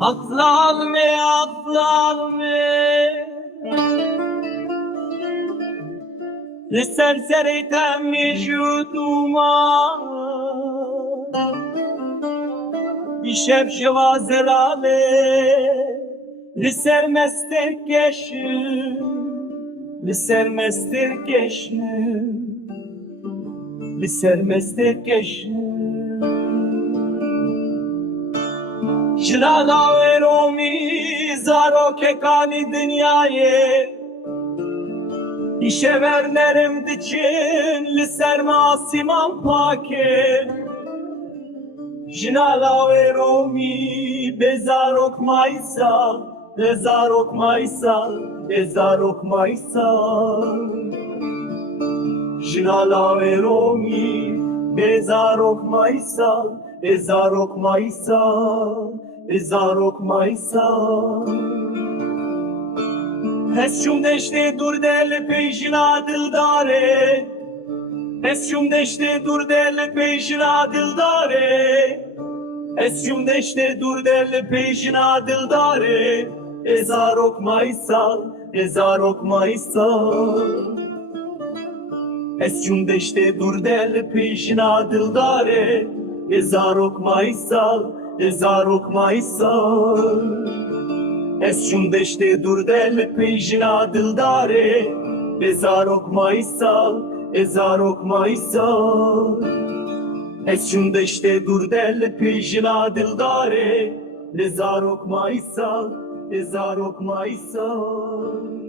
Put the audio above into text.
Atlanme, atlanme, لسرسر تم جودوما بیشب شوازلاله لسر مستر کشم لسر مستر کشم لسر مستر کشم جلالا و رومی زارو که کانی دنیایه İşeverlerim diçin li sermasiman pake Jinala ve Romi bezarok maysal Bezarok maysal Bezarok maysal Jinala ve Romi bezarok maysal Bezarok maysal Bezarok maysal Hesçum deşte dur del peşina dildare Hesçum deşte dur del peşina dildare Hesçum deşte dur del peşina dildare Ezarok maysal Ezarok maysal Hesçum deşte dur del peşina dildare Ezarok maysal Ezarok maysal Esçum deşte dur del peşina dildare Bezarok maysal Ezarok maysal Esçum deşte dur del peşina dildare Bezarok maysal Ezarok maysal